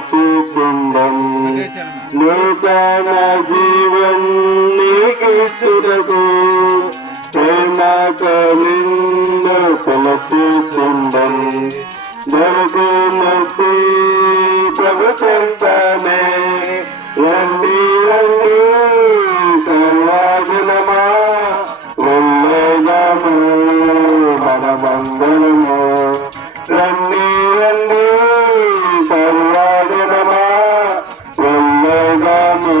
కొలచుకుందం నూతన జీవం నీకిచ్చుటకు ప్రేమతో నిన్ను కొలచుకుందం దొరుకున్నది ప్రభు చెంతనే రండి రండి సర్వజనమా వెళ్ళేదాము మనమందరము రండి రండి సర్వజనమా వెళ్ళేదాము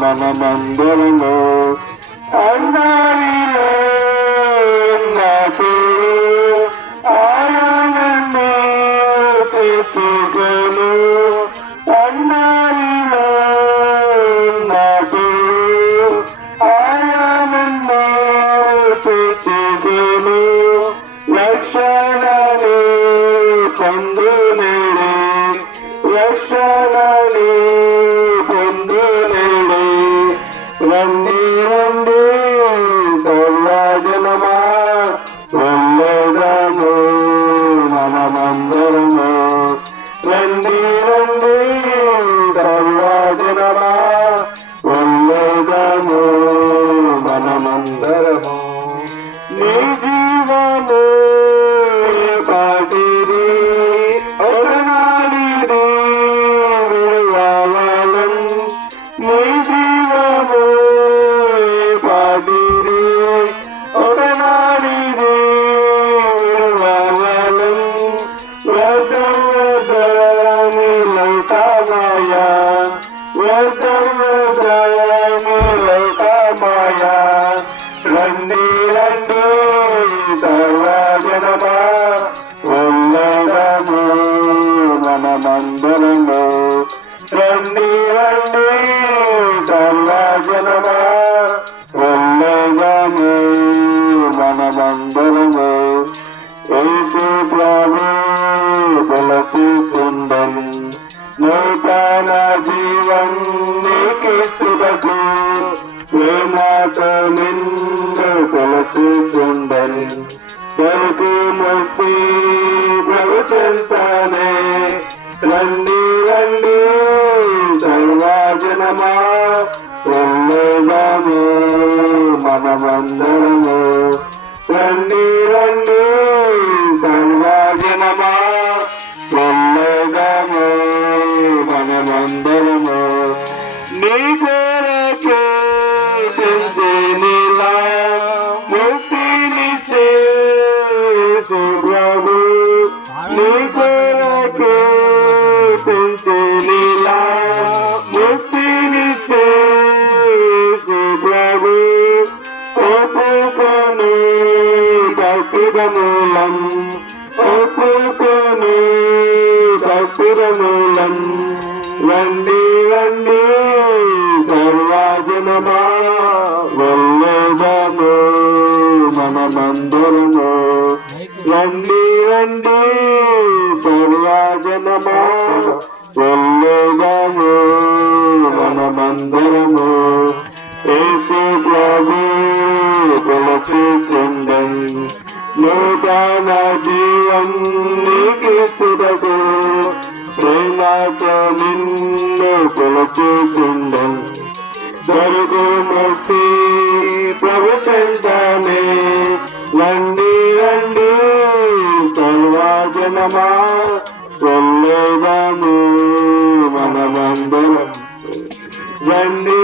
మనమందరము అన్నారిలో నాకు ఆనందము తెచ్చుకొను అన్నారిలో నాకు ఆనందము తెచ్చుకొను రక్షణని పొందునేడే రక్షణని పొందునేడే రండి రండి సర్వజనమా వెళ్ళేదాము మనమందరము రండి రండి సర్వజనమా వెళ్ళేదాము మనమందరము నీ జీవము పాటిది ఒకనాడిది విడువావలం నీ జీవము పాటిది ఒకనాడిది విడువావలం వ్రతవ్రతని లౌకమాయ వ్రతవ్రతని లౌకమాయ రండి రండి సర్వజనమా వెళ్ళేదాము మనమందరము రండి రండి సర్వజనమా వెళ్ళేదాము మనమందరము యేసు ప్రభు కొలచుకుందం నూతన జీవం నీకిచ్చుటకు ప్రేమతో నిన్ను కొలచుకుందం దొరికి ముక్తి ప్రభు చెంతనే రండి రండి సర్వజనమా వెళ్ళేదాము మనమందరము రండి రండి సర్వజనమా వెళ్ళేదాము మనమందరము నీ కొరకే నీలా ముక్తినిచ్చే ప్రభు నీ కొరకే నీలా ముక్తినిచ్చే ప్రభు ఒప్పుకొని భక్తిరమూలం ఒప్పుకొని భక్తిరమూలం రండి రండి సర్వజనమా వెళ్ళేదాము మనమందరము రండి రండి సర్వజనమా వెళ్ళేదాము మనమందరము యేసు ప్రభు కొలచుకుందం నూతన జీవం నీకిచ్చుటకు ప్రేమతో నిన్ను కొలచుకుందం దొరుకు ముక్తి ప్రభు చెంతనే రండి రండి సర్వజనమా వెళ్ళేదాము మనమందరం రండి